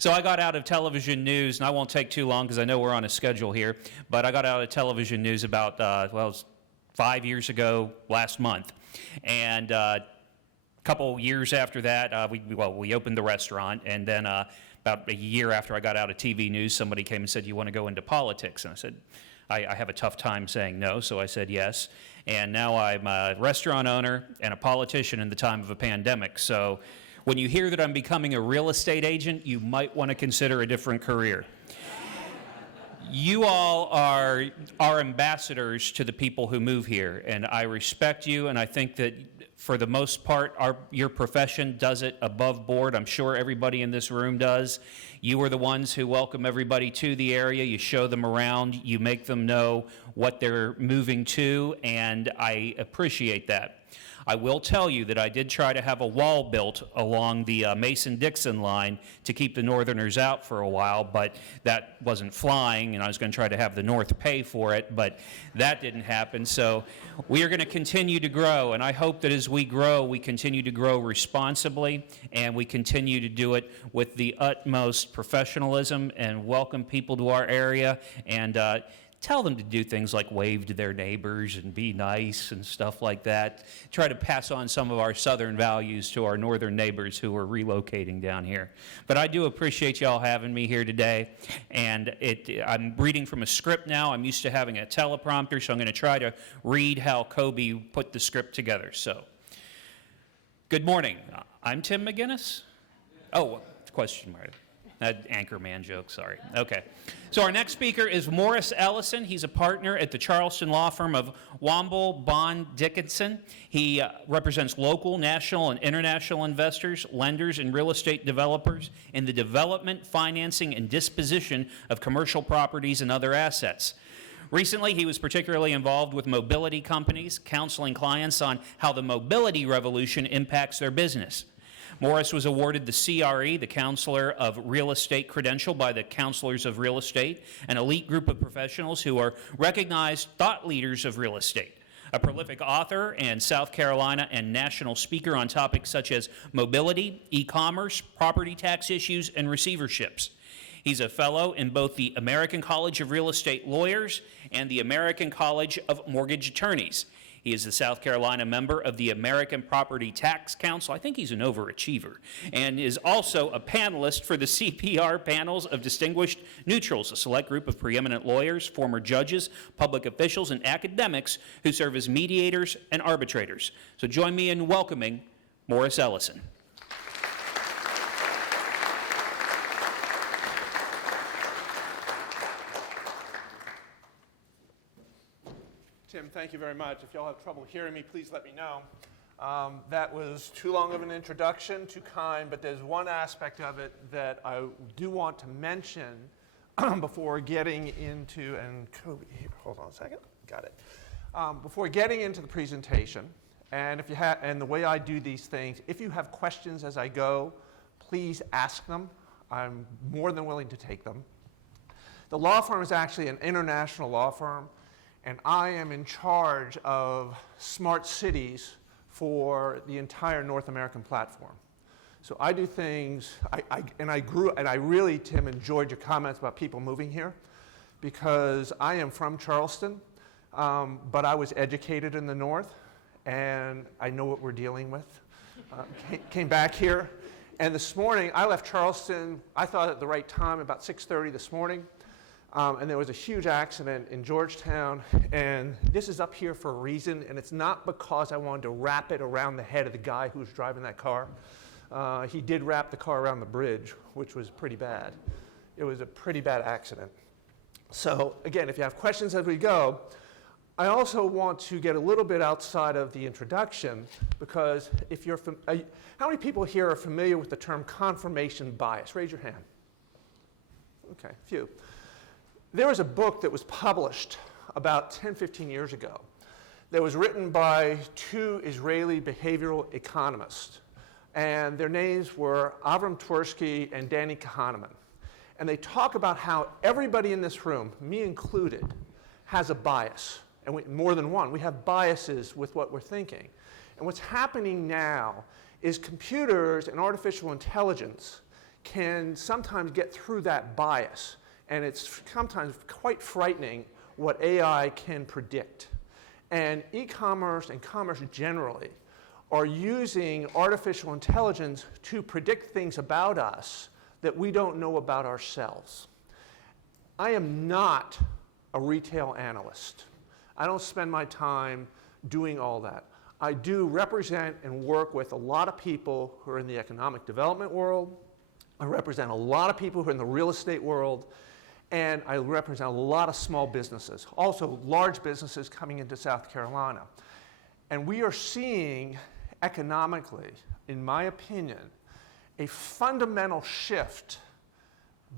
So I got out of television news, and I won't take too long because I know we're on a schedule here, but I got out of television news about, it was 5 years ago last month. And a couple years after that, we opened the restaurant, and then about a year after I got out of TV news, somebody came and said, "You want to go into politics?" And I said, I have a tough time saying no, so I said yes. And now I'm a restaurant owner and a politician in the time of a pandemic. So when you hear that I'm becoming a real estate agent, you might want to consider a different career. You all are our ambassadors to the people who move here, and I respect you, and I think that for the most part, your profession does it above board. I'm sure everybody in this room does. You are the ones who welcome everybody to the area. You show them around. You make them know what they're moving to, and I appreciate that. I will tell you that I did try to have a wall built along the Mason-Dixon line to keep the Northerners out for a while, but that wasn't flying, and I was going to try to have the North pay for it, but that didn't happen. So we are going to continue to grow, and I hope that as we grow, we continue to grow responsibly, and we continue to do it with the utmost professionalism and welcome people to our area, and tell them to do things like wave to their neighbors and be nice and stuff like that. Try to pass on some of our southern values to our northern neighbors who are relocating down here. But I do appreciate y'all having me here today. And I'm reading from a script now. I'm used to having a teleprompter, so I'm going to try to read how Kobe put the script together. So, good morning. I'm Tim McGinnis. Oh, question mark. That Anchorman joke, sorry. Okay. So our next speaker is Morris Ellison. He's a partner at the Charleston law firm of Womble, Bond, Dickinson. He represents local, national, and international investors, lenders, and real estate developers in the development, financing, and disposition of commercial properties and other assets. Recently, he was particularly involved with mobility companies, counseling clients on how the mobility revolution impacts their business. Morris was awarded the CRE, the Counselor of Real Estate Credential, by the Counselors of Real Estate, an elite group of professionals who are recognized thought leaders of real estate. A prolific author and South Carolina and national speaker on topics such as mobility, e-commerce, property tax issues, and receiverships. He's a fellow in both the American College of Real Estate Lawyers and the American College of Mortgage Attorneys. He is the South Carolina member of the American Property Tax Council. I think he's an overachiever. And is also a panelist for the CPR panels of Distinguished Neutrals, a select group of preeminent lawyers, former judges, public officials, and academics who serve as mediators and arbitrators. So join me in welcoming Morris Ellison. Tim, thank you very much. If y'all have trouble hearing me, please let me know. That was too long of an introduction, too kind, but there's one aspect of it that I do want to mention before getting into, and Kobe, here, hold on a second, got it. Before getting into the presentation, and if you have, and the way I do these things, if you have questions as I go, please ask them. I'm more than willing to take them. The law firm is actually an international law firm, and I am in charge of smart cities for the entire North American platform. So I do things, and I really, Tim, enjoyed your comments about people moving here, because I am from Charleston, but I was educated in the North, and I know what we're dealing with. Came back here, and this morning, I left Charleston, I thought at the right time, about 6:30 this morning, and there was a huge accident in Georgetown, and this is up here for a reason, and it's not because I wanted to wrap it around the head of the guy who was driving that car. He did wrap the car around the bridge, which was pretty bad. It was a pretty bad accident. So again, if you have questions as we go, I also want to get a little bit outside of the introduction, because if you're, how many people here are familiar with the term confirmation bias? Raise your hand. Okay, a few. There was a book that was published about 10, 15 years ago that was written by two Israeli behavioral economists. And their names were Avram Tversky and Danny Kahneman. And they talk about how everybody in this room, me included, has a bias. And more than one. We have biases with what we're thinking. And what's happening now is computers and artificial intelligence can sometimes get through that bias. And it's sometimes quite frightening what AI can predict. And e-commerce and commerce generally are using artificial intelligence to predict things about us that we don't know about ourselves. I am not a retail analyst. I don't spend my time doing all that. I do represent and work with a lot of people who are in the economic development world. I represent a lot of people who are in the real estate world. And I represent a lot of small businesses, also large businesses coming into South Carolina. And we are seeing economically, in my opinion, a fundamental shift,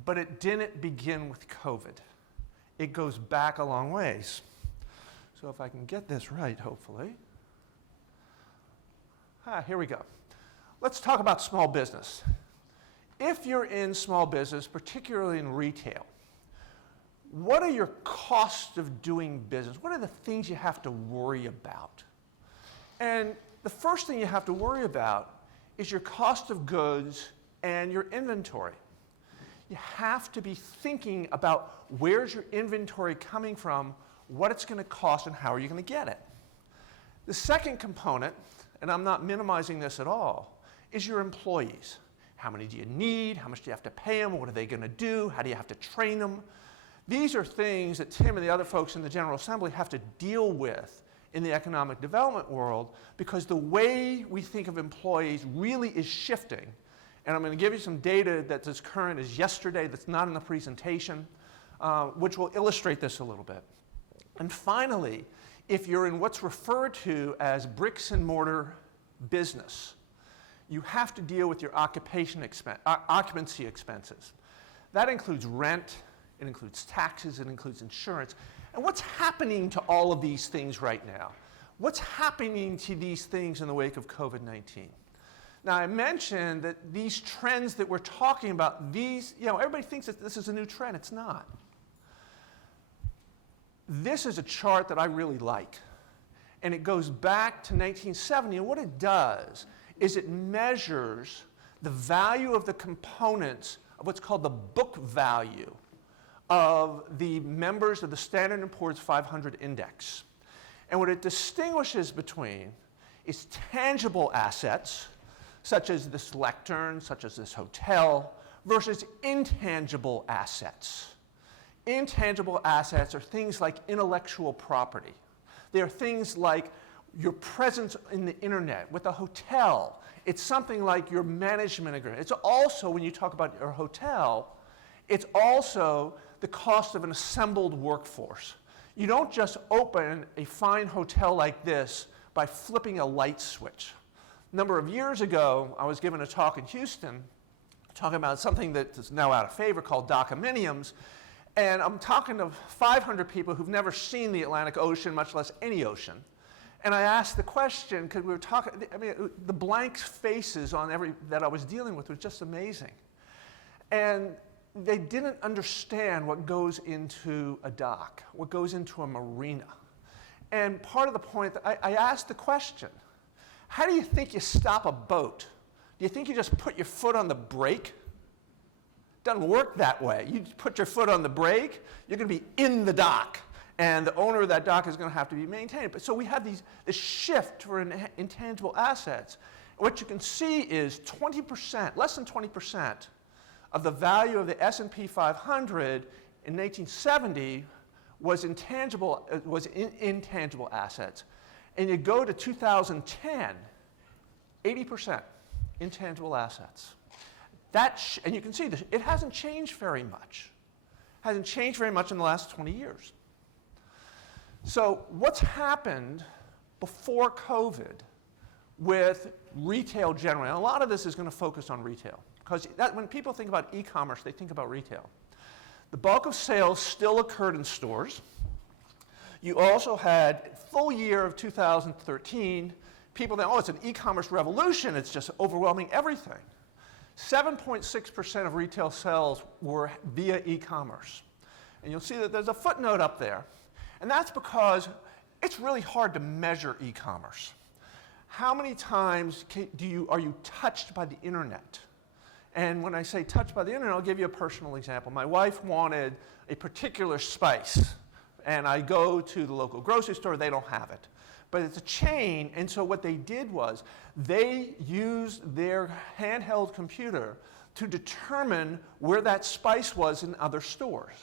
but it didn't begin with COVID. It goes back a long ways. So if I can get this right, hopefully. Here we go. Let's talk about small business. If you're in small business, particularly in retail, what are your costs of doing business? What are the things you have to worry about? And the first thing you have to worry about is your cost of goods and your inventory. You have to be thinking about where's your inventory coming from, what it's going to cost, and how are you going to get it. The second component, and I'm not minimizing this at all, is your employees. How many do you need? How much do you have to pay them? What are they going to do? How do you have to train them? These are things that Tim and the other folks in the General Assembly have to deal with in the economic development world, because the way we think of employees really is shifting. And I'm going to give you some data that's as current as yesterday that's not in the presentation, which will illustrate this a little bit. And finally, if you're in what's referred to as bricks and mortar business, you have to deal with your occupancy expenses. That includes rent, it includes taxes, it includes insurance. And what's happening to all of these things right now? What's happening to these things in the wake of COVID-19? Now, I mentioned that these trends that we're talking about, everybody thinks that this is a new trend. It's not. This is a chart that I really like. And it goes back to 1970. And what it does is it measures the value of the components of what's called the book value of the members of the Standard & Poor's 500 index. And what it distinguishes between is tangible assets, such as this lectern, such as this hotel, versus intangible assets. Intangible assets are things like intellectual property. They are things like your presence in the internet. With a hotel, it's something like your management agreement. It's also, when you talk about your hotel, it's also the cost of an assembled workforce. You don't just open a fine hotel like this by flipping a light switch. A number of years ago, I was given a talk in Houston talking about something that is now out of favor called docominiums. And I'm talking to 500 people who've never seen the Atlantic Ocean, much less any ocean. And I asked the question, because we were talking, the blank faces on that I was dealing with was just amazing. And they didn't understand what goes into a dock, what goes into a marina. And part of the point, I asked the question, how do you think you stop a boat? Do you think you just put your foot on the brake? Doesn't work that way. You put your foot on the brake, you're going to be in the dock, and the owner of that dock is going to have to be maintained. But so we have this shift for intangible assets. What you can see is 20%, less than 20% of the value of the S&P 500 in 1970 was intangible assets. And you go to 2010, 80% intangible assets. And you can see this, it hasn't changed very much. Hasn't changed very much in the last 20 years. So what's happened before COVID with retail generally? And a lot of this is going to focus on retail. Because when people think about e-commerce, they think about retail. The bulk of sales still occurred in stores. You also had full year of 2013, people think, oh, it's an e-commerce revolution, it's just overwhelming everything. 7.6% of retail sales were via e-commerce. And you'll see that there's a footnote up there. And that's because it's really hard to measure e-commerce. How many times are you touched by the internet? And when I say touched by the internet, I'll give you a personal example. My wife wanted a particular spice, and I go to the local grocery store, they don't have it. But it's a chain, and so what they did was they used their handheld computer to determine where that spice was in other stores.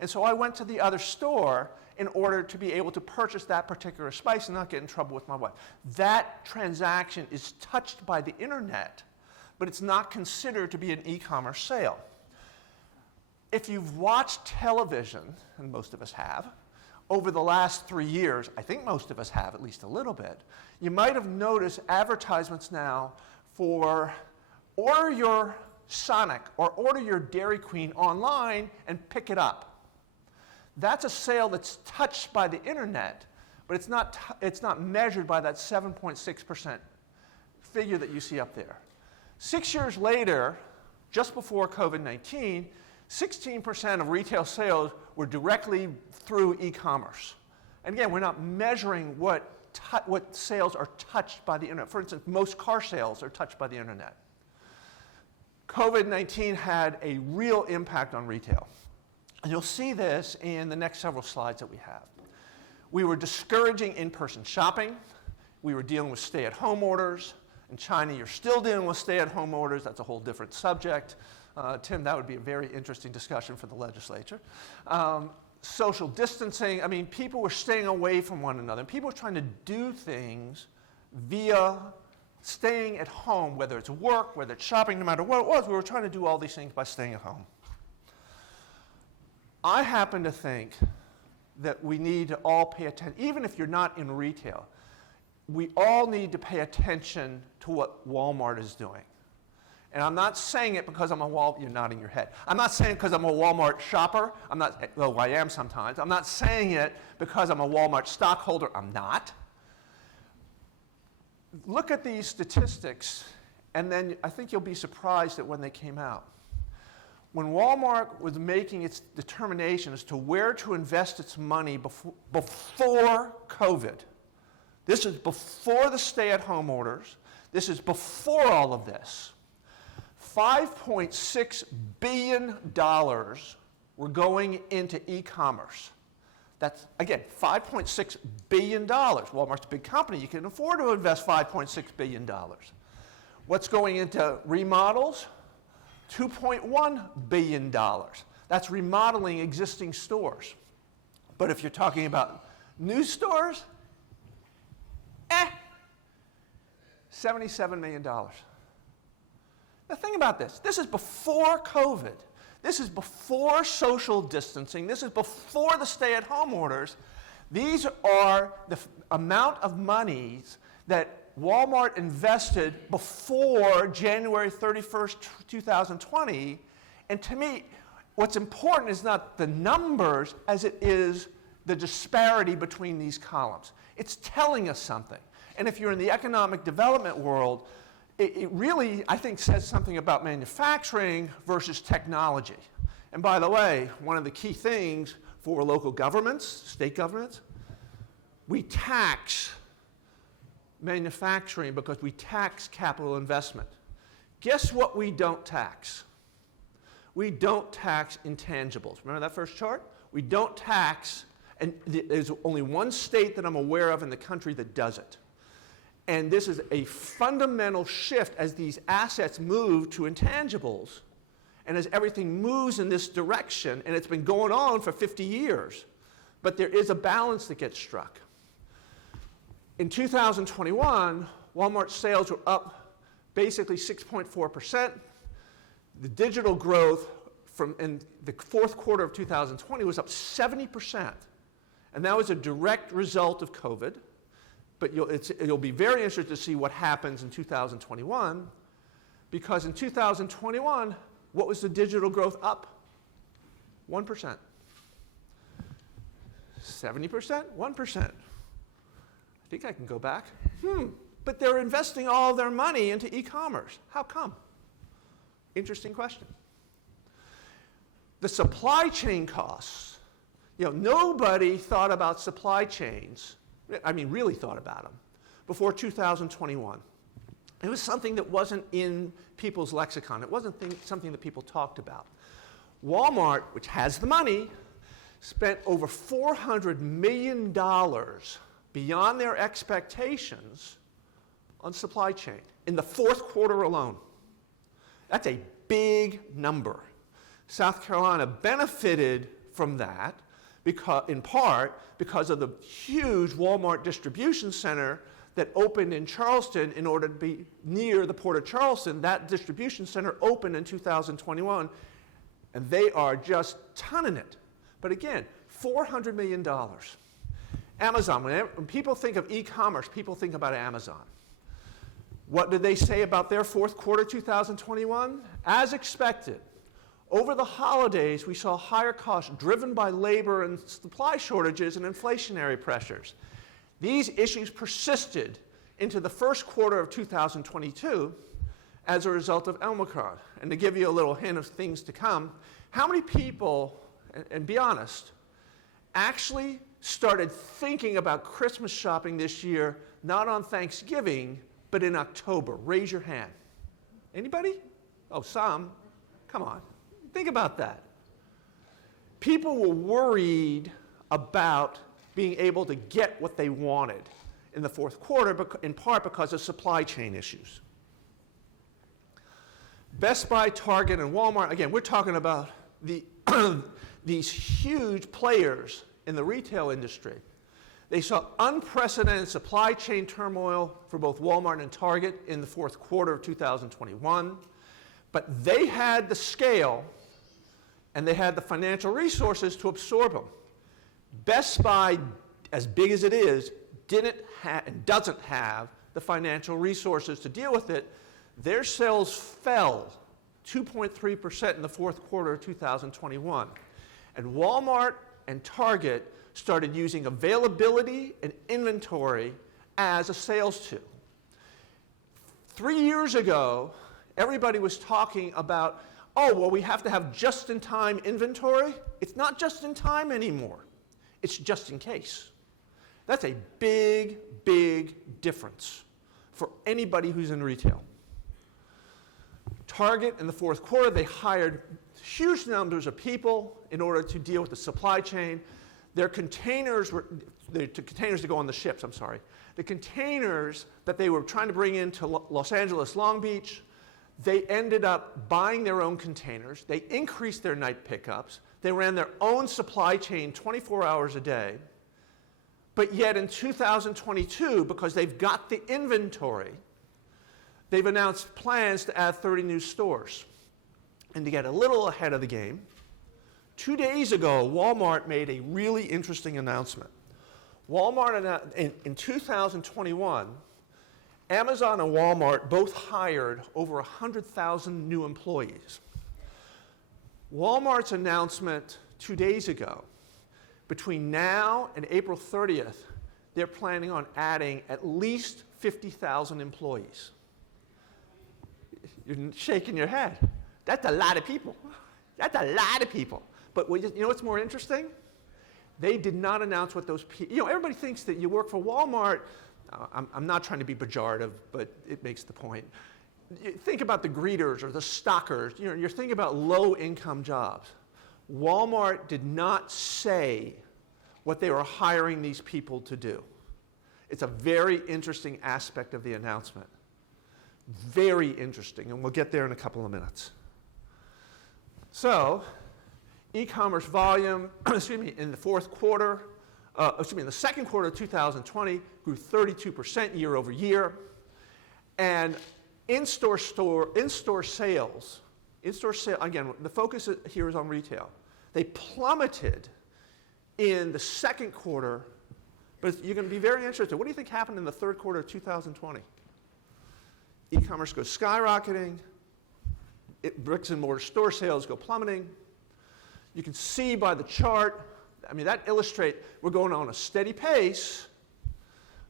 And so I went to the other store in order to be able to purchase that particular spice and not get in trouble with my wife. That transaction is touched by the internet, but it's not considered to be an e-commerce sale. If you've watched television, and most of us have, over the last 3 years, I think most of us have at least a little bit, you might have noticed advertisements now for order your Sonic or order your Dairy Queen online and pick it up. That's a sale that's touched by the internet, but it's not measured by that 7.6% figure that you see up there. 6 years later, just before COVID-19, 16% of retail sales were directly through e-commerce. And again, we're not measuring what sales are touched by the internet. For instance, most car sales are touched by the internet. COVID-19 had a real impact on retail. And you'll see this in the next several slides that we have. We were discouraging in-person shopping. We were dealing with stay-at-home orders. In China, you're still dealing with stay-at-home orders. That's a whole different subject. Tim, that would be a very interesting discussion for the legislature. Social distancing, I mean, people were staying away from one another. People were trying to do things via staying at home, whether it's work, whether it's shopping, no matter what it was, we were trying to do all these things by staying at home. I happen to think that we need to all pay attention, even if you're not in retail, we all need to pay attention to what Walmart is doing. And I'm not saying it because I'm a Walmart, you're nodding your head. I'm not saying it because I'm a Walmart shopper. I'm not, well, I am sometimes. I'm not saying it because I'm a Walmart stockholder. I'm not. Look at these statistics, and then I think you'll be surprised at when they came out. When Walmart was making its determination as to where to invest its money before COVID, this is before the stay-at-home orders, this is before all of this, $5.6 billion were going into e-commerce. That's, again, $5.6 billion. Walmart's a big company. You can afford to invest $5.6 billion. What's going into remodels? $2.1 billion. That's remodeling existing stores. But if you're talking about new stores, $77 million. Now think about this. This is before COVID. This is before social distancing. This is before the stay-at-home orders. These are the amount of monies that Walmart invested before January 31st, 2020. And to me, what's important is not the numbers as it is the disparity between these columns. It's telling us something. And if you're in the economic development world, it really, I think, says something about manufacturing versus technology. And by the way, one of the key things for local governments, state governments, we tax manufacturing because we tax capital investment. Guess what we don't tax? We don't tax intangibles. Remember that first chart? We don't tax, and there's only one state that I'm aware of in the country that does it. And this is a fundamental shift as these assets move to intangibles and as everything moves in this direction, and it's been going on for 50 years. But there is a balance that gets struck. In 2021, Walmart sales were up basically 6.4%. The digital growth in the fourth quarter of 2020 was up 70%. And that was a direct result of COVID. But it'll be very interesting to see what happens in 2021, because in 2021, what was the digital growth up? 1%. 70%? 1%. I think I can go back. But they're investing all their money into e-commerce. How come? Interesting question. The supply chain costs, nobody thought about supply chains, I mean, really thought about them, before 2021. It was something that wasn't in people's lexicon. It wasn't something that people talked about. Walmart, which has the money, spent over $400 million beyond their expectations on supply chain in the fourth quarter alone. That's a big number. South Carolina benefited from that in part because of the huge Walmart distribution center that opened in Charleston in order to be near the Port of Charleston. That distribution center opened in 2021, and they are just tonning it. But again, $400 million. Amazon, when people think of e-commerce, people think about Amazon. What did they say about their fourth quarter 2021? As expected, over the holidays, we saw higher costs driven by labor and supply shortages and inflationary pressures. These issues persisted into the first quarter of 2022 as a result of Omicron. And to give you a little hint of things to come, how many people, and be honest, actually started thinking about Christmas shopping this year, not on Thanksgiving, but in October? Raise your hand. Anybody? Oh, some. Come on. Think about that. People were worried about being able to get what they wanted in the fourth quarter, in part because of supply chain issues. Best Buy, Target, and Walmart, again, we're talking about these huge players in the retail industry. They saw unprecedented supply chain turmoil for both Walmart and Target in the fourth quarter of 2021, but they had the scale and they had the financial resources to absorb them. Best Buy, as big as it is, didn't have and doesn't have the financial resources to deal with it. Their sales fell 2.3% in the fourth quarter of 2021. And Walmart and Target started using availability and inventory as a sales tool. 3 years ago, everybody was talking about, oh, well, we have to have just-in-time inventory. It's not just-in-time anymore. It's just in case. That's a big, big difference for anybody who's in retail. Target, in the fourth quarter, they hired huge numbers of people in order to deal with the supply chain. Their containers containers to go on the ships, I'm sorry. The containers that they were trying to bring into Los Angeles, Long Beach, they ended up buying their own containers. They increased their night pickups. They ran their own supply chain 24 hours a day. But yet in 2022, because they've got the inventory, they've announced plans to add 30 new stores. And to get a little ahead of the game, 2 days ago, Walmart made a really interesting announcement. Walmart, in 2021, Amazon and Walmart both hired over 100,000 new employees. Walmart's announcement 2 days ago, between now and April 30th, they're planning on adding at least 50,000 employees. You're shaking your head. That's a lot of people. That's a lot of people. But you know what's more interesting? They did not announce what those people, everybody thinks that you work for Walmart. I'm not trying to be pejorative, but it makes the point. You think about the greeters or the stockers. You're thinking about low-income jobs. Walmart did not say what they were hiring these people to do. It's a very interesting aspect of the announcement. Very interesting, and we'll get there in a couple of minutes. So, e-commerce volume, in the fourth quarter, in the second quarter of 2020, grew 32% year over year. And in-store sales, again, the focus here is on retail. They plummeted in the second quarter, but you're going to be very interested. What do you think happened in the third quarter of 2020? E-commerce goes skyrocketing. Bricks and mortar store sales go plummeting. You can see by the chart, that illustrates we're going on a steady pace,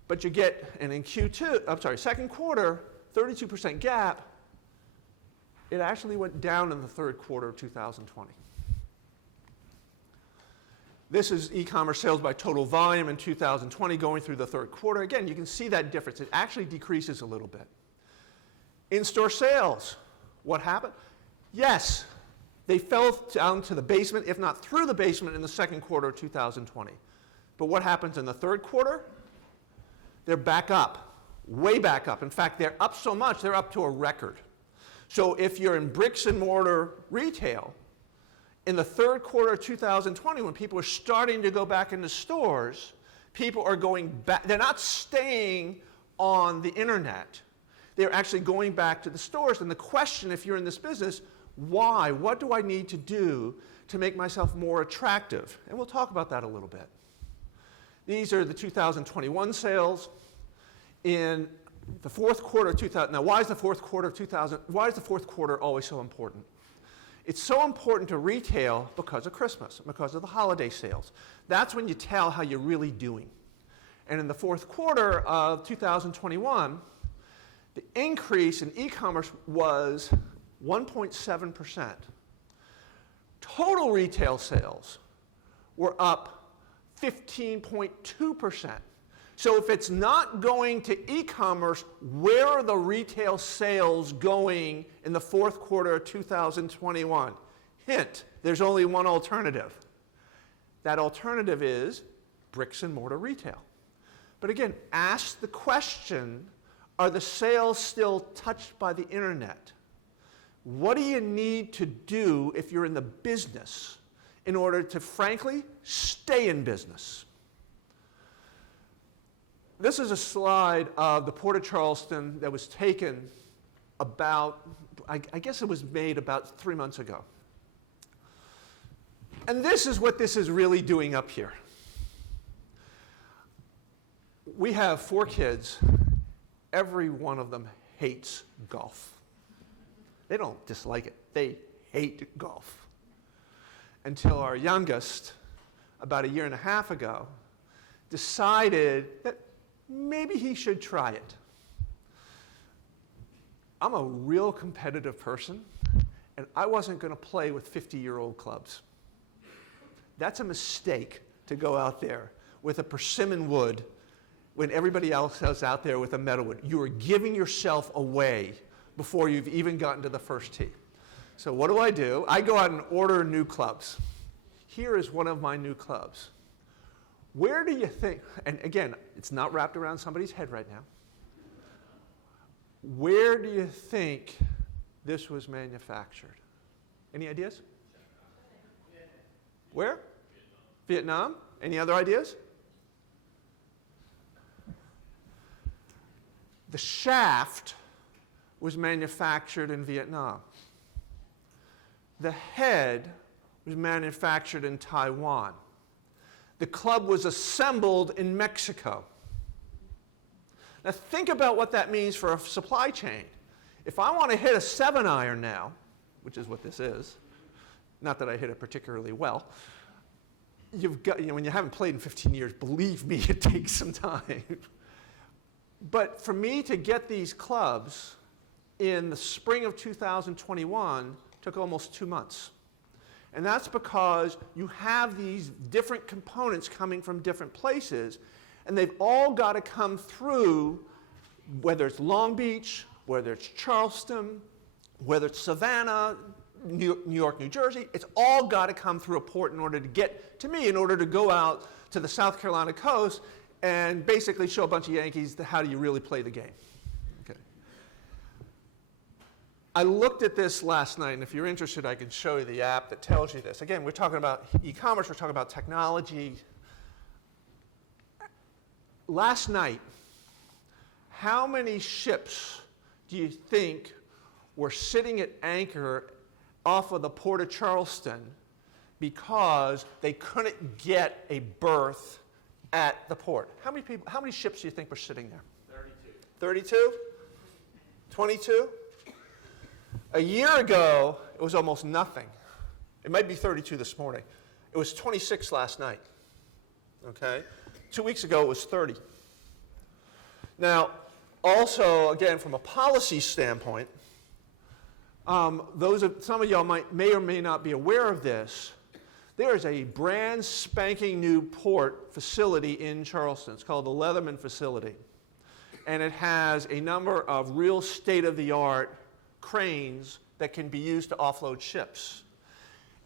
but you get, and in second quarter, 32% gap. It actually went down in the third quarter of 2020. This is e-commerce sales by total volume in 2020 going through the third quarter. Again, you can see that difference. It actually decreases a little bit. In-store sales, what happened? Yes, they fell down to the basement, if not through the basement, in the second quarter of 2020. But what happens in the third quarter? They're back up, way back up. In fact, they're up so much, they're up to a record. So if you're in bricks and mortar retail, in the third quarter of 2020, when people are starting to go back into stores, people are going back. They're not staying on the internet. They're actually going back to the stores. And the question, if you're in this business, why? What do I need to do to make myself more attractive? And we'll talk about that a little bit. These are the 2021 sales. In the fourth quarter of 2000, now why is the fourth quarter always so important? It's so important to retail because of Christmas, because of the holiday sales. That's when you tell how you're really doing. And in the fourth quarter of 2021, the increase in e-commerce was 1.7%. Total retail sales were up 15.2%. So if it's not going to e-commerce, where are the retail sales going in the fourth quarter of 2021? Hint, there's only one alternative. That alternative is bricks and mortar retail. But again, ask the question, are the sales still touched by the internet? What do you need to do if you're in the business in order to, frankly, stay in business? This is a slide of the Port of Charleston that was taken about, I guess it was made about 3 months ago. And this is what this is really doing up here. We have 4 kids. Every one of them hates golf. They don't dislike it. They hate golf. Until our youngest, about 1.5 years ago, decided that maybe he should try it. I'm a real competitive person, and I wasn't going to play with 50-year-old clubs. That's a mistake to go out there with a persimmon wood when everybody else is out there with a metal wood. You are giving yourself away before you've even gotten to the first tee. So what do? I go out and order new clubs. Here is one of my new clubs. Where do you think, and again, it's not wrapped around somebody's head right now. Where do you think this was manufactured? Any ideas? Where? Vietnam? Any other ideas? The shaft was manufactured in Vietnam. The head was manufactured in Taiwan. The club was assembled in Mexico. Now think about what that means for a supply chain. If I want to hit a 7-iron now, which is what this is, not that I hit it particularly well, you've got, when you haven't played in 15 years, believe me, it takes some time. But for me to get these clubs in the spring of 2021 took almost 2 months. And that's because you have these different components coming from different places, and they've all got to come through, whether it's Long Beach, whether it's Charleston, whether it's Savannah, New York, New Jersey, it's all got to come through a port in order to get to me, in order to go out to the South Carolina coast and basically show a bunch of Yankees how do you really play the game. Okay. I looked at this last night, and if you're interested, I can show you the app that tells you this. Again, we're talking about e-commerce, we're talking about technology. Last night, how many ships do you think were sitting at anchor off of the Port of Charleston because they couldn't get a berth at the port? How many ships do you think were sitting there? 32. 32? 22? A year ago, it was almost nothing. It might be 32 this morning. It was 26 last night. Okay? 2 weeks ago, it was 30. Now, also, again, from a policy standpoint, some of y'all may or may not be aware of this. There is a brand spanking new port facility in Charleston. It's called the Leatherman facility. and it has a number of real state-of-the-art cranes that can be used to offload ships.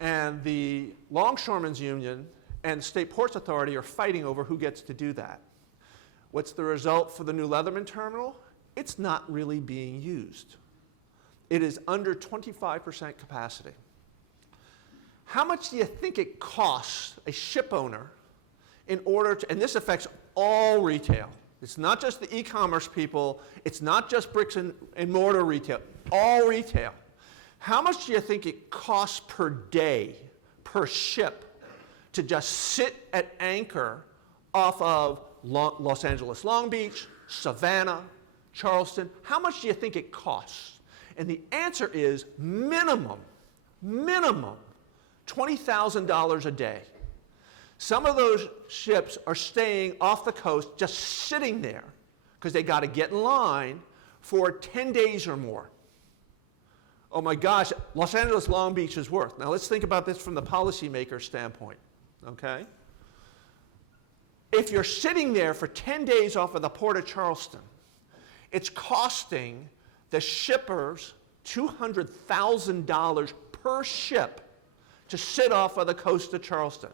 And the Longshoremen's Union and the State Ports Authority are fighting over who gets to do that. What's the result for the new Leatherman terminal? It's not really being used. It is under 25% capacity. How much do you think it costs a ship owner in order to, and this affects all retail. It's not just the e-commerce people, it's not just bricks and mortar retail, all retail. How much do you think it costs per day, per ship, to just sit at anchor off of Los Angeles, Long Beach, Savannah, Charleston? How much do you think it costs? And the answer is minimum, $20,000 a day. Some of those ships are staying off the coast, just sitting there, because they got to get in line for 10 days or more. Oh my gosh, Los Angeles, Long Beach is worth. Now let's think about this from the policymaker standpoint, okay? If you're sitting there for 10 days off of the Port of Charleston, it's costing the shippers $200,000 per ship to sit off of the coast of Charleston.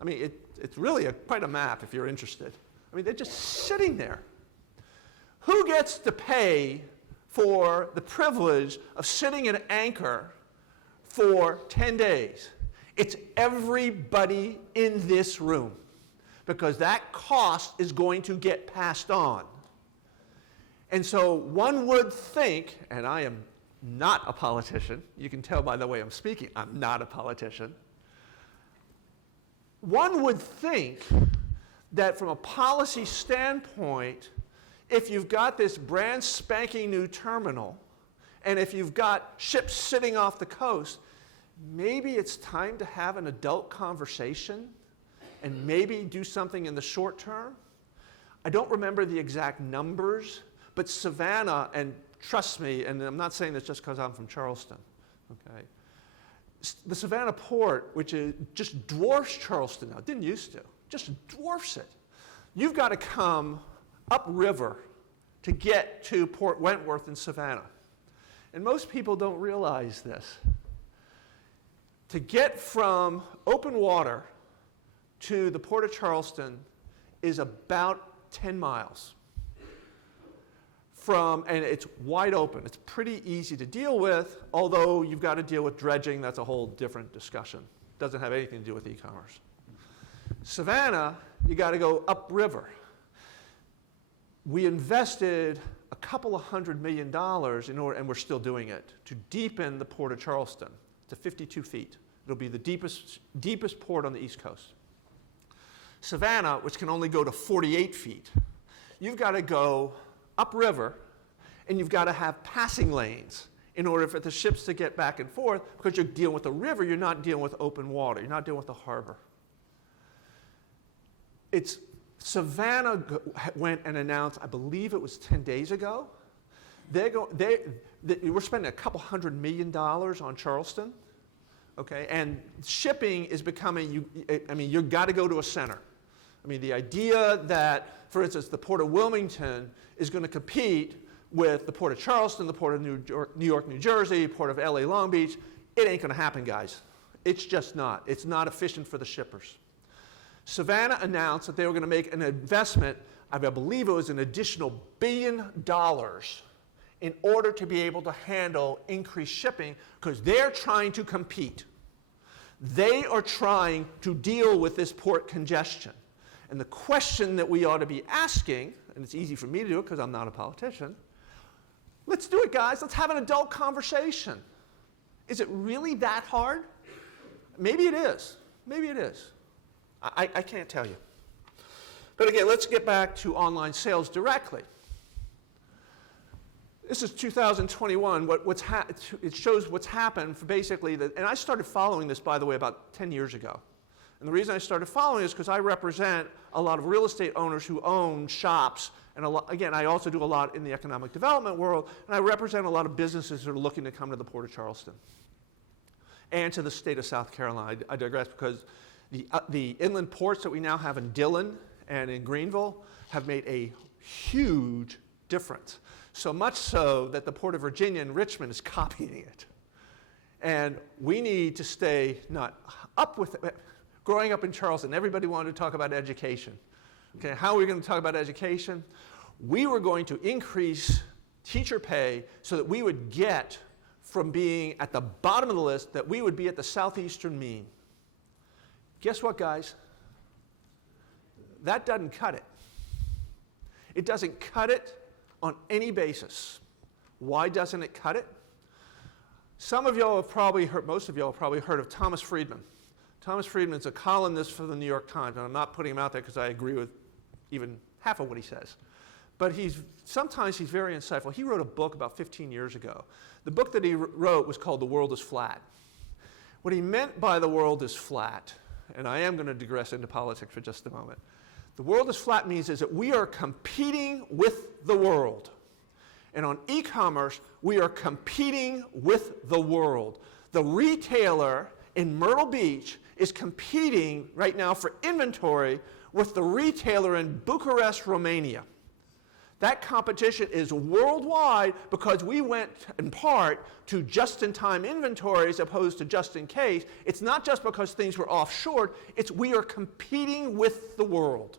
I mean, it's really quite a map if you're interested. I mean, they're just sitting there. Who gets to pay for the privilege of sitting at anchor for 10 days? It's everybody in this room, because that cost is going to get passed on. And so one would think, and I am not a politician, you can tell by the way I'm speaking, I'm not a politician. One would think that from a policy standpoint, if you've got this brand spanking new terminal, and if you've got ships sitting off the coast, maybe it's time to have an adult conversation and maybe do something in the short term. I don't remember the exact numbers, but Savannah, and trust me, and I'm not saying this just because I'm from Charleston, okay? The Savannah port, which just dwarfs Charleston now, didn't used to, just dwarfs it. You've got to come upriver to get to Port Wentworth in Savannah. And most people don't realize this. To get from open water to the Port of Charleston is about 10 miles. And it's wide open. It's pretty easy to deal with, although you've got to deal with dredging. That's a whole different discussion. Doesn't have anything to do with e-commerce. Savannah, you got to go upriver. We invested a couple of $100 million in order, and we're still doing it, to deepen the Port of Charleston to 52 feet. It'll be the deepest port on the East Coast. Savannah, which can only go to 48 feet, you've got to go upriver, and you've got to have passing lanes in order for the ships to get back and forth, because you're dealing with the river, you're not dealing with open water, you're not dealing with the harbor. Savannah went and announced, I believe it was 10 days ago, we're spending a couple $100 million on Charleston, okay, and shipping is becoming, you've got to go to a center. I mean, the idea that, for instance, the Port of Wilmington is going to compete with the Port of Charleston, the Port of New York, New Jersey, Port of LA, Long Beach, it ain't going to happen, guys. It's just not. It's not efficient for the shippers. Savannah announced that they were going to make an investment, I believe it was an additional $1 billion, in order to be able to handle increased shipping, because they're trying to compete. They are trying to deal with this port congestion. And the question that we ought to be asking, and it's easy for me to do it because I'm not a politician, let's do it, guys. Let's have an adult conversation. Is it really that hard? Maybe it is. Maybe it is. I can't tell you. But again, let's get back to online sales directly. This is 2021. It shows what's happened for basically, and I started following this, by the way, about 10 years ago. And the reason I started following is because I represent a lot of real estate owners who own shops. And again, I also do a lot in the economic development world. And I represent a lot of businesses that are looking to come to the Port of Charleston and to the state of South Carolina. I digress, because the inland ports that we now have in Dillon and in Greenville have made a huge difference. So much so that the Port of Virginia in Richmond is copying it. And we need to stay not up with it. Growing up in Charleston, everybody wanted to talk about education. Okay, how are we going to talk about education? We were going to increase teacher pay so that we would get from being at the bottom of the list, that we would be at the southeastern mean. Guess what, guys? That doesn't cut it. It doesn't cut it on any basis. Why doesn't it cut it? Some of y'all have probably heard, most of y'all have probably heard of Thomas Friedman. Thomas Friedman's a columnist for the New York Times, and I'm not putting him out there because I agree with even half of what he says. But sometimes he's very insightful. He wrote a book about 15 years ago. The book that he wrote was called The World is Flat. What he meant by the world is flat, and I am going to digress into politics for just a moment. The world is flat means is that we are competing with the world. And on e-commerce, we are competing with the world. The retailer in Myrtle Beach is competing right now for inventory with the retailer in Bucharest, Romania. That competition is worldwide because we went in part to just-in-time inventory as opposed to just-in-case. It's not just because things were offshore, it's we are competing with the world.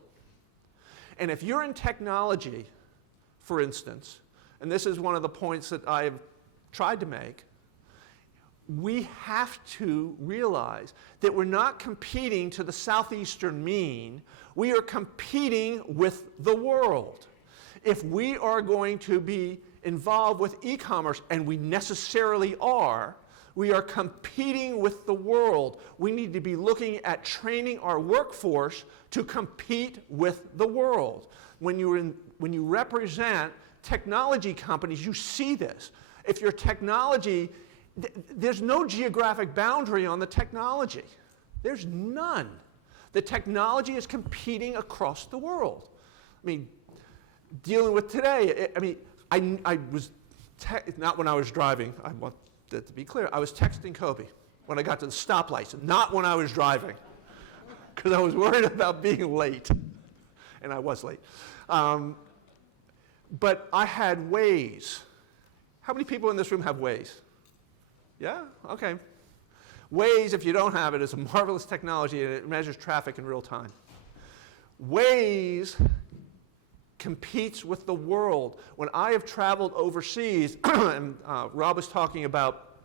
And if you're in technology, for instance, and this is one of the points that I've tried to make, we have to realize that we're not competing to the southeastern mean, we are competing with the world. If we are going to be involved with e-commerce, and we necessarily are, we are competing with the world. We need to be looking at training our workforce to compete with the world. When you represent technology companies, you see this. If your technology, there's no geographic boundary on the technology. There's none. The technology is competing across the world. I mean, dealing with today, I was, not when I was driving, I want that to be clear, I was texting Kobe when I got to the stoplights, not when I was driving, because I was worried about being late, and I was late. But I had Waze. How many people in this room have Waze? Yeah? Okay. Waze, if you don't have it, is a marvelous technology, and it measures traffic in real time. Waze competes with the world. When I have traveled overseas, and Rob was talking about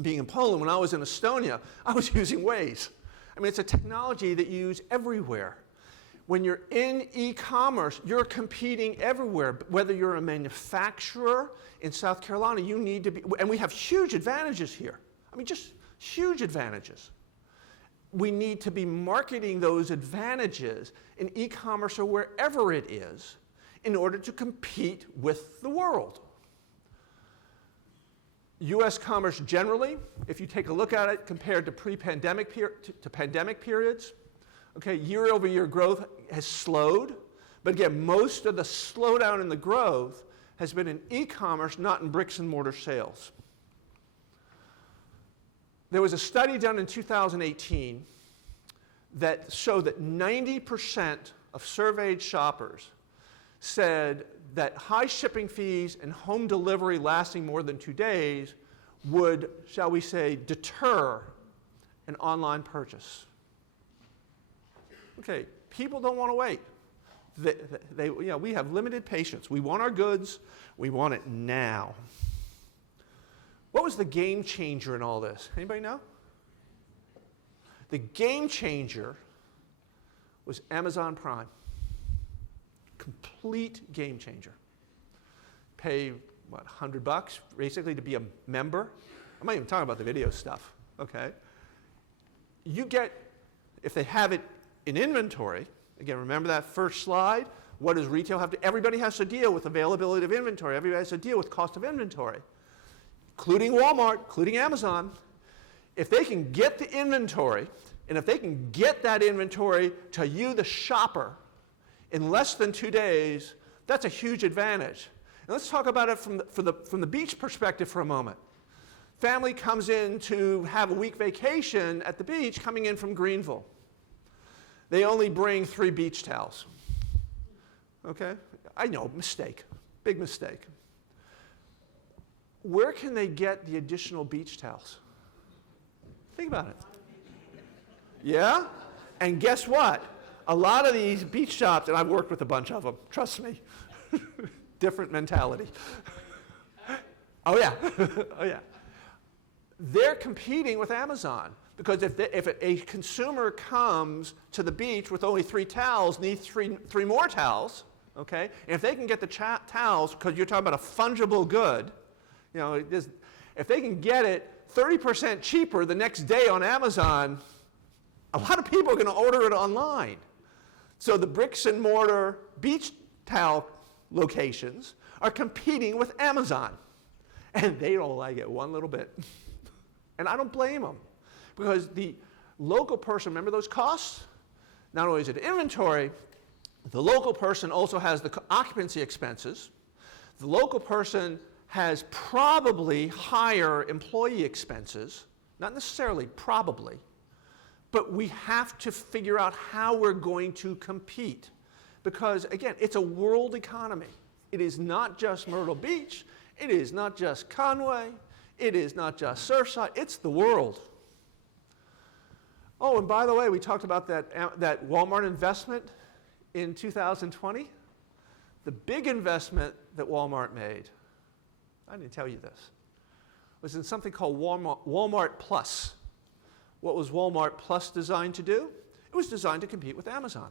being in Poland, when I was in Estonia, I was using Waze. I mean, it's a technology that you use everywhere. When you're in e-commerce, you're competing everywhere. Whether you're a manufacturer in South Carolina, you need to be, and we have huge advantages here. I mean, just huge advantages. We need to be marketing those advantages in e-commerce or wherever it is in order to compete with the world. U.S. commerce generally, if you take a look at it compared to pre-pandemic to pandemic periods, okay, year-over-year growth has slowed, but again, most of the slowdown in the growth has been in e-commerce, not in bricks and mortar sales. There was a study done in 2018 that showed that 90% of surveyed shoppers said that high shipping fees and home delivery lasting more than 2 days would, shall we say, deter an online purchase. Okay, people don't want to wait. We have limited patience. We want our goods. We want it now. What was the game changer in all this? Anybody know? The game changer was Amazon Prime. Complete game changer. Pay, what, $100 basically to be a member? I'm not even talking about the video stuff, okay? You get, if they have it in inventory, again, remember that first slide? What does retail have to, everybody has to deal with availability of inventory. Everybody has to deal with cost of inventory, including Walmart, including Amazon. If they can get the inventory, and if they can get that inventory to you, the shopper, in less than 2 days, that's a huge advantage. And let's talk about it from the beach perspective for a moment. Family comes in to have a week vacation at the beach coming in from Greenville. They only bring 3 beach towels. Okay? I know, mistake. Big mistake. Where can they get the additional beach towels? Think about it. Yeah? And guess what? A lot of these beach shops, and I've worked with a bunch of them, trust me, different mentality. Oh yeah, oh yeah. They're competing with Amazon because if a consumer comes to the beach with only 3 towels, needs three more towels, okay? And if they can get the towels, because you're talking about a fungible good, you know, if they can get it 30% cheaper the next day on Amazon, a lot of people are going to order it online. So the bricks and mortar beach towel locations are competing with Amazon. And they don't like it one little bit. And I don't blame them. Because the local person, remember those costs? Not only is it inventory, the local person also has the occupancy expenses. The local person has probably higher employee expenses. Not necessarily, probably. But we have to figure out how we're going to compete. Because, again, it's a world economy. It is not just Myrtle Beach. It is not just Conway. It is not just Surfside. It's the world. Oh, and by the way, we talked about that Walmart investment in 2020. The big investment that Walmart made, I didn't tell you this, was in something called Walmart Plus. What was Walmart Plus designed to do? It was designed to compete with Amazon.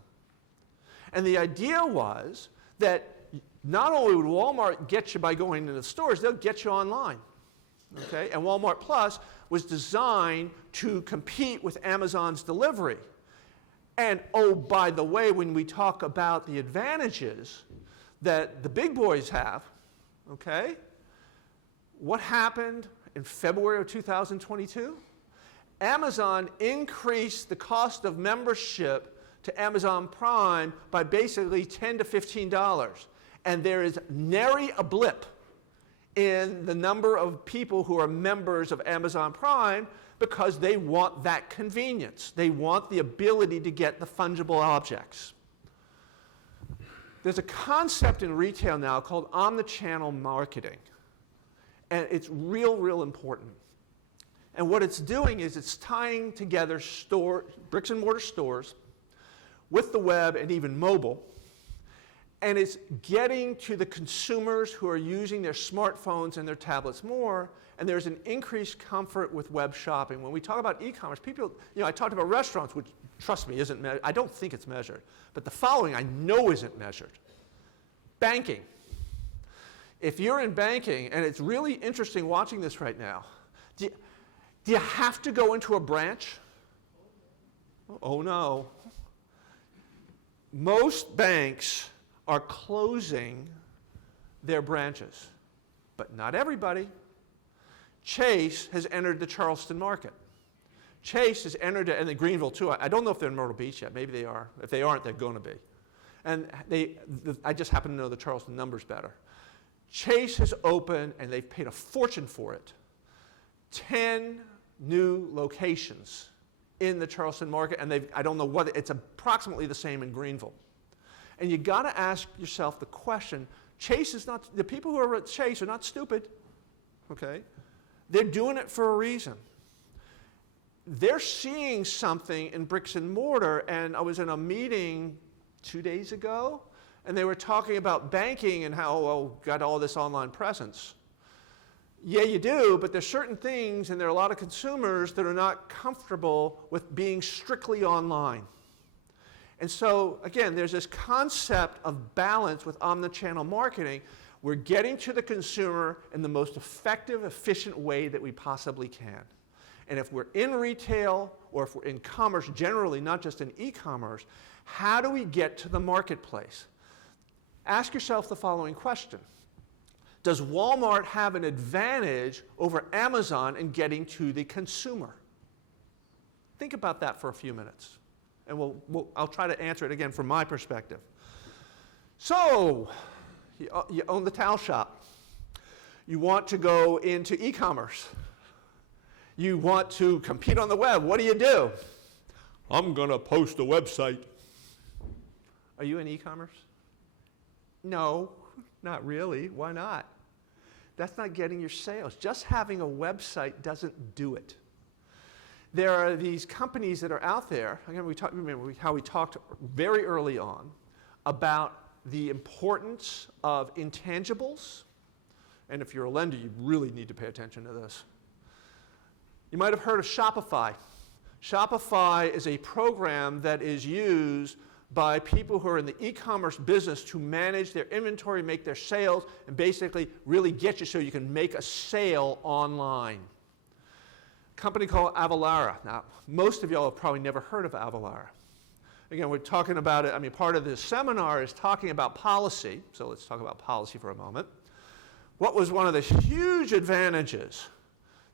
And the idea was that not only would Walmart get you by going into the stores, they'll get you online. Okay? And Walmart Plus was designed to compete with Amazon's delivery. And oh, by the way, when we talk about the advantages that the big boys have, okay, what happened in February of 2022? Amazon increased the cost of membership to Amazon Prime by basically $10 to $15. And there is nary a blip in the number of people who are members of Amazon Prime because they want that convenience. They want the ability to get the fungible objects. There's a concept in retail now called omnichannel marketing. And it's real important. And what it's doing is it's tying together bricks and mortar stores with the web and even mobile. And it's getting to the consumers who are using their smartphones and their tablets more. And there's an increased comfort with web shopping. When we talk about e-commerce, people, I talked about restaurants, which, trust me, isn't measured. I don't think it's measured. But the following I know isn't measured. Banking. If you're in banking, and it's really interesting watching this right now, do you have to go into a branch? Oh, no. Most banks are closing their branches, but not everybody. Chase has entered the Charleston market. Chase has entered it, and the Greenville too. I don't know if they're in Myrtle Beach yet. Maybe they are. If they aren't, they're going to be. And I just happen to know the Charleston numbers better. Chase has opened, and they've paid a fortune for it. 10 new locations in the Charleston market, and I don't know what, it's approximately the same in Greenville. And you got to ask yourself the question, the people who are at Chase are not stupid, okay? They're doing it for a reason. They're seeing something in bricks and mortar, and I was in a meeting 2 days ago, and they were talking about banking and how, got all this online presence. Yeah, you do, but there's certain things, and there are a lot of consumers that are not comfortable with being strictly online. And so, again, there's this concept of balance with omnichannel marketing. We're getting to the consumer in the most effective, efficient way that we possibly can. And if we're in retail, or if we're in commerce generally, not just in e-commerce, how do we get to the marketplace? Ask yourself the following question. Does Walmart have an advantage over Amazon in getting to the consumer? Think about that for a few minutes. And I'll try to answer it again from my perspective. So, you own the towel shop. You want to go into e-commerce. You want to compete on the web. What do? I'm going to post a website. Are you in e-commerce? No, not really. Why not? That's not getting your sales. Just having a website doesn't do it. There are these companies that are out there. Again, remember how we talked very early on about the importance of intangibles. And if you're a lender, you really need to pay attention to this. You might have heard of Shopify. Shopify is a program that is used by people who are in the e-commerce business to manage their inventory, make their sales, and basically really get you so you can make a sale online. A company called Avalara. Now, most of y'all have probably never heard of Avalara. Again, we're talking about it. Part of this seminar is talking about policy, so let's talk about policy for a moment. What was one of the huge advantages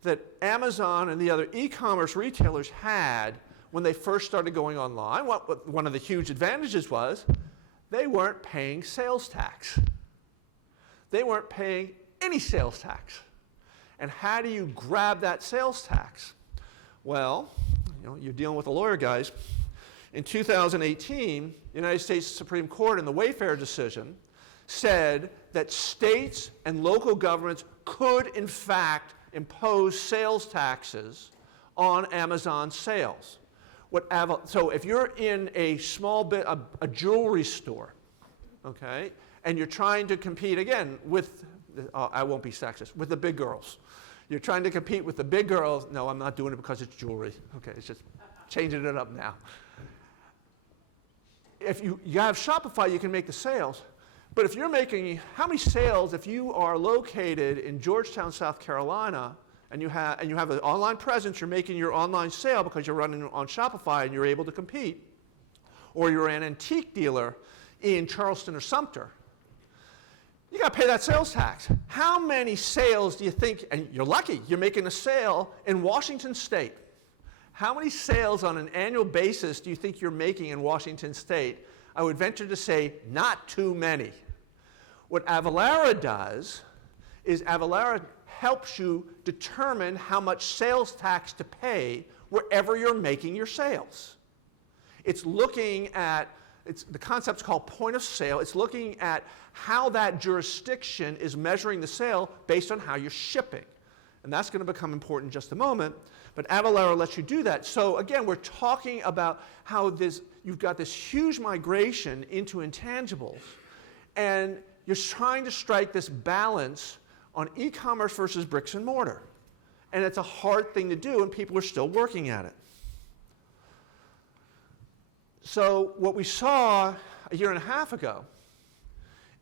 that Amazon and the other e-commerce retailers had when they first started going online? One of the huge advantages was they weren't paying sales tax. They weren't paying any sales tax. And how do you grab that sales tax? Well, you're dealing with a lawyer, guys. In 2018, the United States Supreme Court in the Wayfair decision said that states and local governments could, in fact, impose sales taxes on Amazon sales. So if you're in a jewelry store, okay, and you're trying to compete, again, with, I won't be sexist, with the big girls. You're trying to compete with the big girls. No, I'm not doing it because it's jewelry. Okay, it's just changing it up now. If you have Shopify, you can make the sales. But if you're making, how many sales, if you are located in Georgetown, South Carolina, and you have an online presence, you're making your online sale because you're running on Shopify and you're able to compete, or you're an antique dealer in Charleston or Sumter, you got to pay that sales tax. How many sales do you think, and you're lucky, you're making a sale in Washington State. How many sales on an annual basis do you think you're making in Washington State? I would venture to say not too many. What Avalara does is Avalara helps you determine how much sales tax to pay wherever you're making your sales. It's looking at, the concept's called point of sale. It's looking at how that jurisdiction is measuring the sale based on how you're shipping. And that's going to become important in just a moment. But Avalara lets you do that. So again, we're talking about how you've got this huge migration into intangibles. And you're trying to strike this balance on e-commerce versus bricks and mortar. And it's a hard thing to do, and people are still working at it. So what we saw a year and a half ago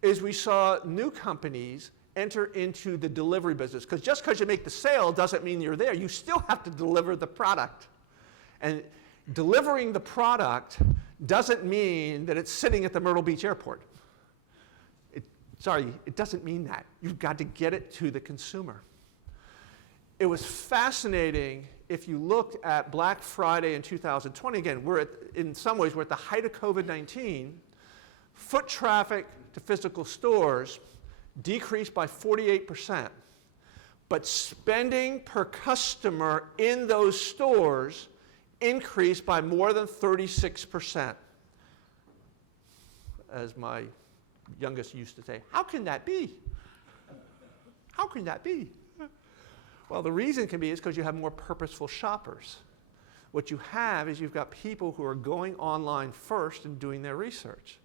is we saw new companies enter into the delivery business. Because just because you make the sale doesn't mean you're there. You still have to deliver the product. And delivering the product doesn't mean that it's sitting at the Myrtle Beach airport. It doesn't mean that. You've got to get it to the consumer. It was fascinating if you looked at Black Friday in 2020. Again, in some ways, we're at the height of COVID-19. Foot traffic to physical stores decreased by 48%. But spending per customer in those stores increased by more than 36%. As my youngest used to say, how can that be? How can that be? Well, the reason can be is because you have more purposeful shoppers. What you have is you've got people who are going online first and doing their research.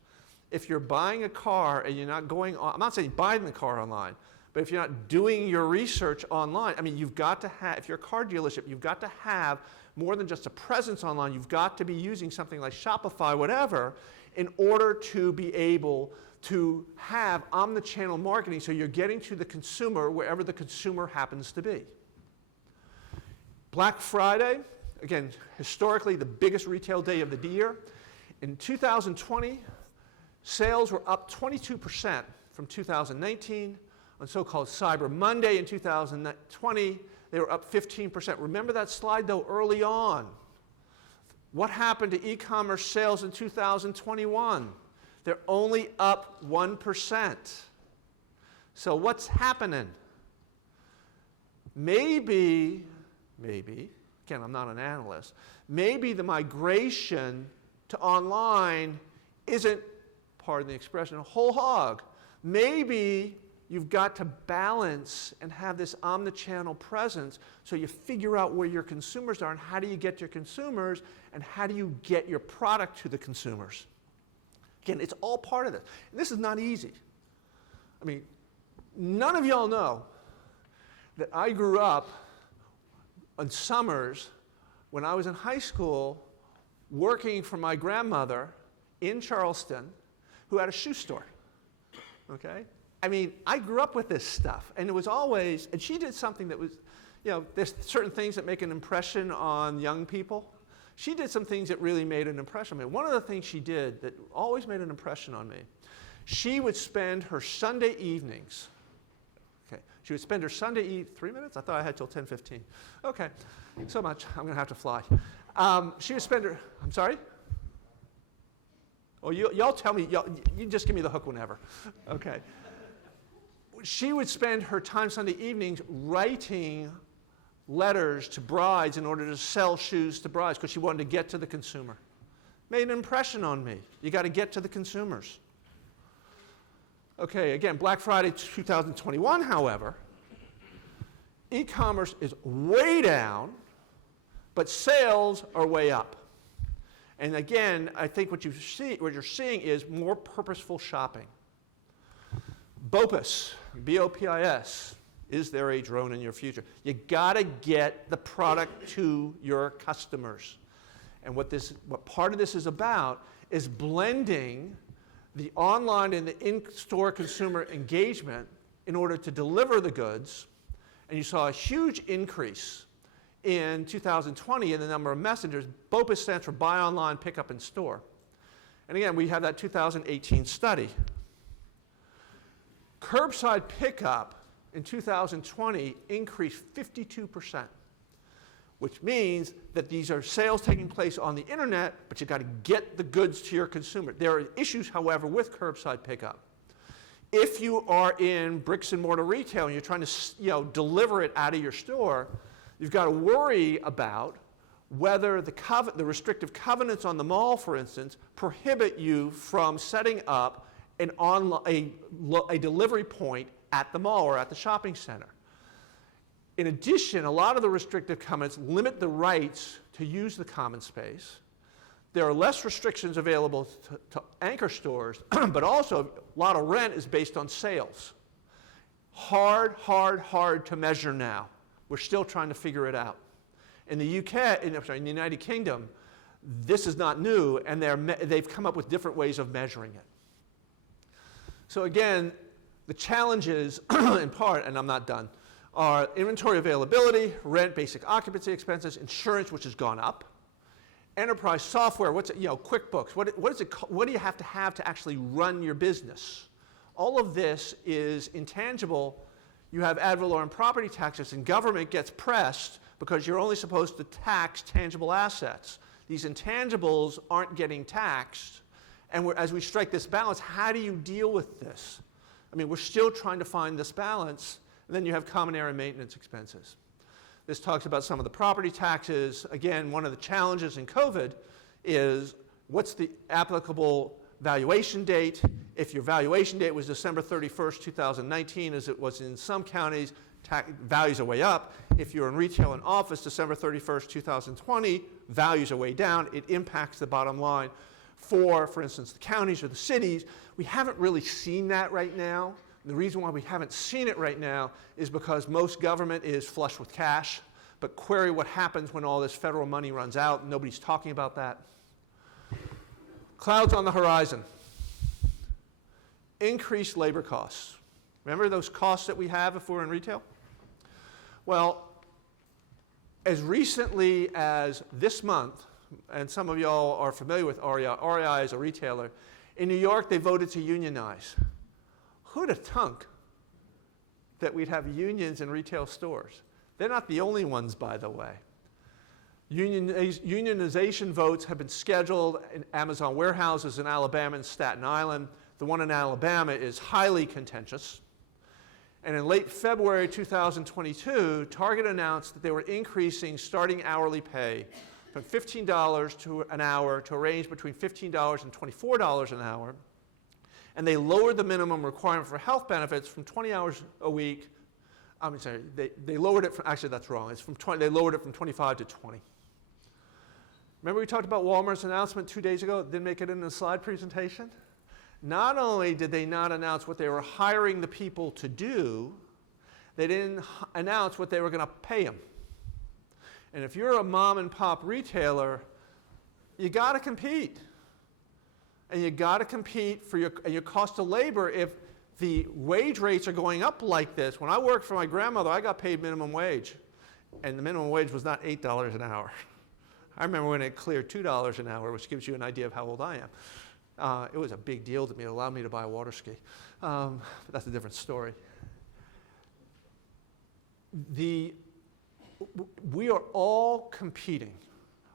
If you're buying a car and you're not going on, I'm not saying buying the car online, but if you're not doing your research online, you've got to have, if you're a car dealership, you've got to have more than just a presence online. You've got to be using something like Shopify, whatever, in order to be able to have omnichannel marketing so you're getting to the consumer wherever the consumer happens to be. Black Friday, again, historically the biggest retail day of the year. In 2020, sales were up 22% from 2019. On so-called Cyber Monday in 2020, they were up 15%. Remember that slide, though, early on. What happened to e-commerce sales in 2021? They're only up 1%. So what's happening? Maybe, again, I'm not an analyst, maybe the migration to online isn't, pardon the expression, a whole hog. Maybe you've got to balance and have this omnichannel presence so you figure out where your consumers are and how do you get to your consumers and how do you get your product to the consumers. Again, it's all part of this. And this is not easy. I mean, none of y'all know that I grew up on summers when I was in high school working for my grandmother in Charleston who had a shoe store, okay? I mean, I grew up with this stuff, and it was always, and she did something that was, you know, there's certain things that make an impression on young people. She did some things that really made an impression on me. One of the things she did that always made an impression on me, she would spend her Sunday evenings, okay, she would spend her Sunday 3 minutes? I thought I had till 10:15. Okay, so much, I'm gonna have to fly. She would spend her, I'm sorry? Oh, y'all tell me, you just give me the hook whenever. Okay. She would spend her time Sunday evenings writing letters to brides in order to sell shoes to brides because she wanted to get to the consumer. Made an impression on me. You got to get to the consumers. Okay, again, Black Friday 2021, however, e-commerce is way down, but sales are way up. And again, I think what you're seeing is more purposeful shopping. BOPIS, B-O-P-I-S, is there a drone in your future? You got to get the product to your customers. And what part of this is about is blending the online and the in-store consumer engagement in order to deliver the goods. And you saw a huge increase in 2020 in the number of messengers. BOPIS stands for Buy Online, Pick Up in Store. And again, we have that 2018 study. Curbside pickup in 2020 increased 52%, which means that these are sales taking place on the internet, but you've got to get the goods to your consumer. There are issues, however, with curbside pickup. If you are in bricks and mortar retail and you're trying to deliver it out of your store, you've got to worry about whether the restrictive covenants on the mall, for instance, prohibit you from setting up a delivery point at the mall or at the shopping center. In addition, a lot of the restrictive covenants limit the rights to use the common space. There are less restrictions available to anchor stores, but also a lot of rent is based on sales. Hard to measure now. We're still trying to figure it out. In the in the United Kingdom, this is not new, and they've come up with different ways of measuring it. So again, the challenges, in part, and I'm not done, are inventory availability, rent, basic occupancy expenses, insurance, which has gone up, enterprise software, QuickBooks, what do you have to actually run your business? All of this is intangible. You have ad valorem property taxes, and government gets pressed because you're only supposed to tax tangible assets. These intangibles aren't getting taxed. And as we strike this balance, how do you deal with this? I mean, we're still trying to find this balance. And then you have common area maintenance expenses. This talks about some of the property taxes. Again, one of the challenges in COVID is what's the applicable valuation date? If your valuation date was December 31st, 2019, as it was in some counties, values are way up. If you're in retail and office, December 31st, 2020, values are way down. It impacts the bottom line. For instance, the counties or the cities, we haven't really seen that right now. The reason why we haven't seen it right now is because most government is flush with cash, but query what happens when all this federal money runs out. Nobody's talking about that. Clouds on the horizon. Increased labor costs. Remember those costs that we have if we're in retail? Well, as recently as this month, and some of y'all are familiar with REI. REI is a retailer. In New York, they voted to unionize. Who'd have thunk that we'd have unions in retail stores? They're not the only ones, by the way. Unionization votes have been scheduled in Amazon warehouses in Alabama and Staten Island. The one in Alabama is highly contentious. And in late February 2022, Target announced that they were increasing starting hourly pay from $15 an hour to a range between $15 and $24 an hour. And they lowered the minimum requirement for health benefits from 20 hours a week. I'm sorry, they lowered it from, actually that's wrong. It's from 20, they lowered it from 25 to 20. Remember we talked about Walmart's announcement 2 days ago? It didn't make it in the slide presentation? Not only did they not announce what they were hiring the people to do, they didn't announce what they were going to pay them. And if you're a mom and pop retailer, you got to compete. And you got to compete for your cost of labor. If the wage rates are going up like this, when I worked for my grandmother, I got paid minimum wage. And the minimum wage was not $8 an hour. I remember when it cleared $2 an hour, which gives you an idea of how old I am. It was a big deal to me. It allowed me to buy a water ski. But that's a different story. We are all competing,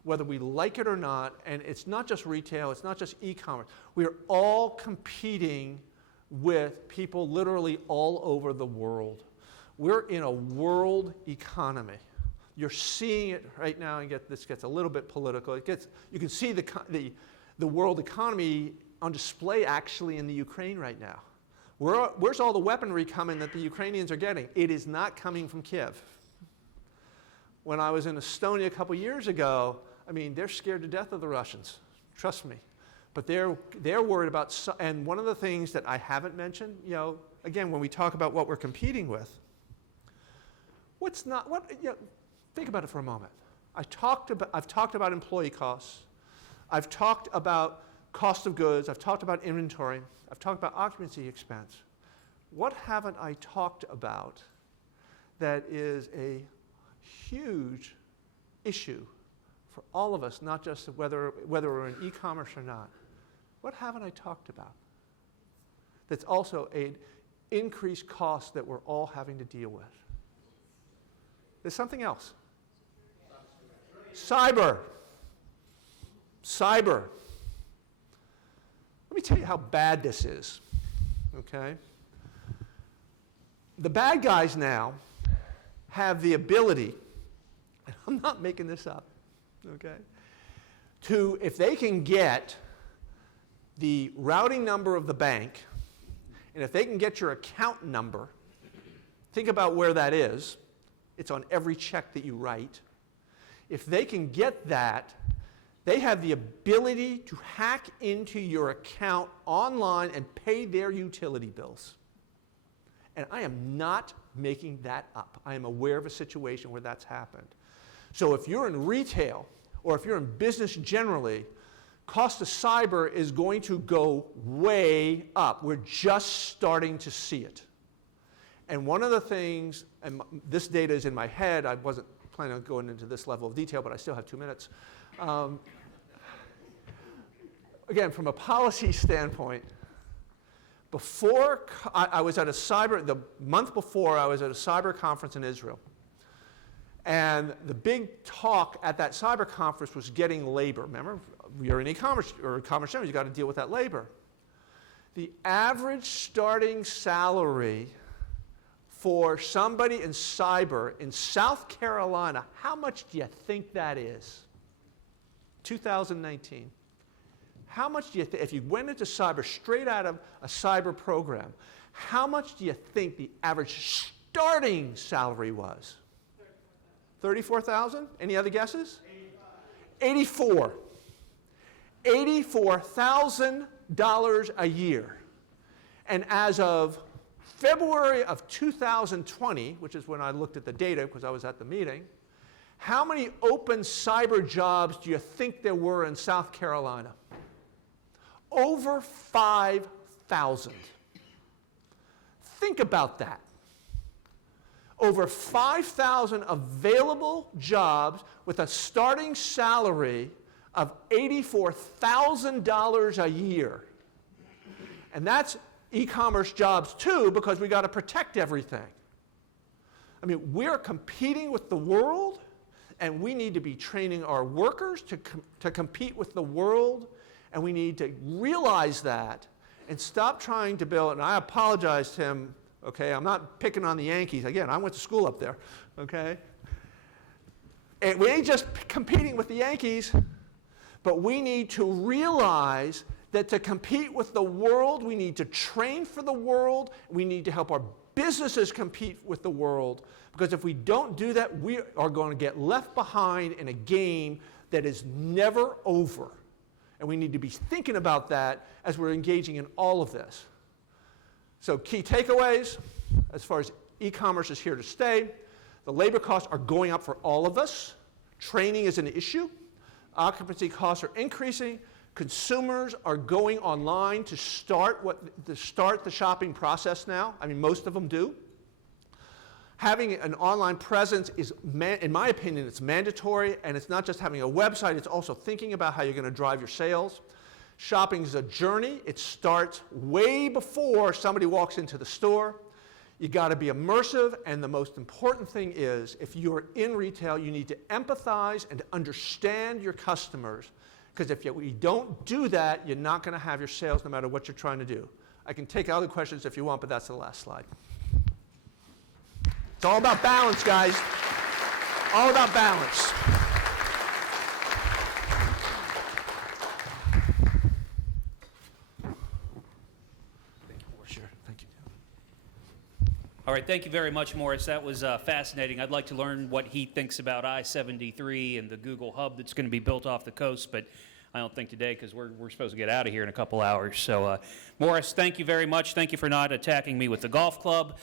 whether we like it or not, and it's not just retail, it's not just e-commerce. We are all competing with people literally all over the world. We're in a world economy. You're seeing it right now, and this gets a little bit political. You can see the world economy on display actually in the Ukraine right now. Where's all the weaponry coming that the Ukrainians are getting? It is not coming from Kiev. When I was in Estonia a couple years ago, I mean, they're scared to death of the Russians. Trust me. But they're worried about, and one of the things that I haven't mentioned, again, when we talk about what we're competing with, think about it for a moment. I've talked about employee costs. I've talked about cost of goods. I've talked about inventory. I've talked about occupancy expense. What haven't I talked about that is a huge issue for all of us, not just whether we're in e-commerce or not? What haven't I talked about? That's also an increased cost that we're all having to deal with. There's something else. Cyber. Let me tell you how bad this is, okay? The bad guys now have the ability, and I'm not making this up, okay, if they can get the routing number of the bank, and if they can get your account number, think about where that is. It's on every check that you write. If they can get that, they have the ability to hack into your account online and pay their utility bills. And I am not making that up. I am aware of a situation where that's happened. So if you're in retail, or if you're in business generally, cost of cyber is going to go way up. We're just starting to see it. And one of the things, and this data is in my head, I wasn't planning on going into this level of detail, but I still have 2 minutes. Again, from a policy standpoint, I was at the month before, I was at a cyber conference in Israel. And the big talk at that cyber conference was getting labor. Remember, you're in e-commerce or commerce generally, you've got to deal with that labor. The average starting salary for somebody in cyber in South Carolina, how much do you think that is? 2019. How much do you think, if you went into cyber straight out of a cyber program, how much do you think the average starting salary was? 34,000? Any other guesses? 84. $84,000 a year. And as of February of 2020, which is when I looked at the data because I was at the meeting, how many open cyber jobs do you think there were in South Carolina? Over 5,000. Think about that. Over 5,000 available jobs with a starting salary of $84,000 a year. And that's e-commerce jobs too, because we got to protect everything. I mean, we're competing with the world, and we need to be training our workers to compete with the world, and we need to realize that and stop trying to build, and I apologize, Tim, okay, I'm not picking on the Yankees. Again, I went to school up there, okay? And we ain't just competing with the Yankees, but we need to realize that to compete with the world, we need to train for the world. We need to help our businesses compete with the world. Because if we don't do that, we are going to get left behind in a game that is never over. And we need to be thinking about that as we're engaging in all of this. So key takeaways, as far as e-commerce is here to stay, the labor costs are going up for all of us. Training is an issue. Occupancy costs are increasing. Consumers are going online to start the shopping process now. I mean, most of them do. Having an online presence is, in my opinion, it's mandatory, and it's not just having a website, it's also thinking about how you're going to drive your sales. Shopping is a journey. It starts way before somebody walks into the store. You got to be immersive, and the most important thing is, if you're in retail, you need to empathize and understand your customers, because if you don't do that, you're not going to have your sales no matter what you're trying to do. I can take other questions if you want, but that's the last slide. It's all about balance, guys. All about balance. Sure. Thank you. All right, thank you very much, Morris. That was fascinating. I'd like to learn what he thinks about I-73 and the Google hub that's going to be built off the coast, but I don't think today because we're supposed to get out of here in a couple hours. So, Morris, thank you very much. Thank you for not attacking me with the golf club.